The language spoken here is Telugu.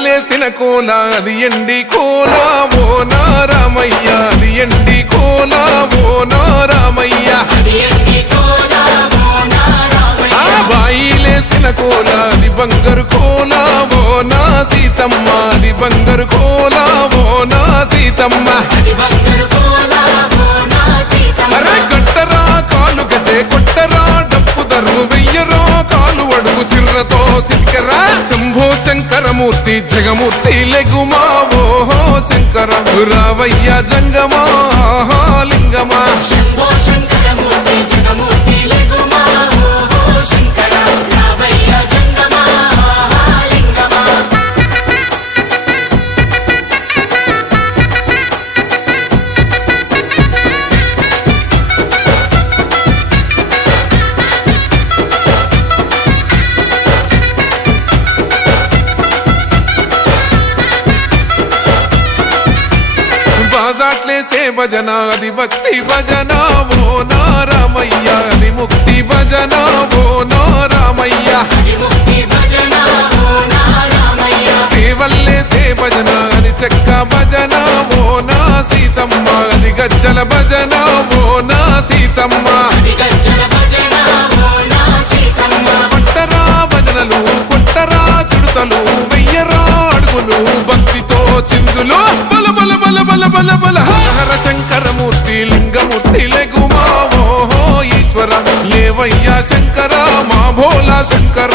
ఉయ్యాలేసిన కోల అది ఎండి కోల ఓ నారామయ్య అది ఎండి కోల ఓ నారామయ్య ఆ బాయిలేసిన కోల అది బంగారు కోల ఓ నా సీతమ్మ అది బంగారు కోల ఓ నా సీతమ్మ అరే కట్టరా కాలు గజే కొట్టరా డప్పు దరువు వెయ్యరో కాలు అడుగు సిర్రతో సిటికరా శంభో శంకరమూర్తి జగమూర్తి లెగుమా ఓహో శంకర రావయ్య జంగమా లింగమా బాజాట్లేసే భజన అది భక్తి భజన ఓ నారామయ్య అది ముక్తి భజన ఓ నారామయ్య సేవల్లేసే భజన అది చెక్క భజన ఓ నా సీతమ్మ అది గజ్జల భజన ఓ నా సీతమ్మ పట్టరా భజనలు కొట్టరా చిడుతలు వెయ్యరా అడుగులు భక్తితో చిందులు బల బల బల బల బల బల హర శంకరమూర్తి లింగమూర్తి లెగుమా ఓహో ఈశ్వర లేవయ్యా శంకర మా భోలా శంకర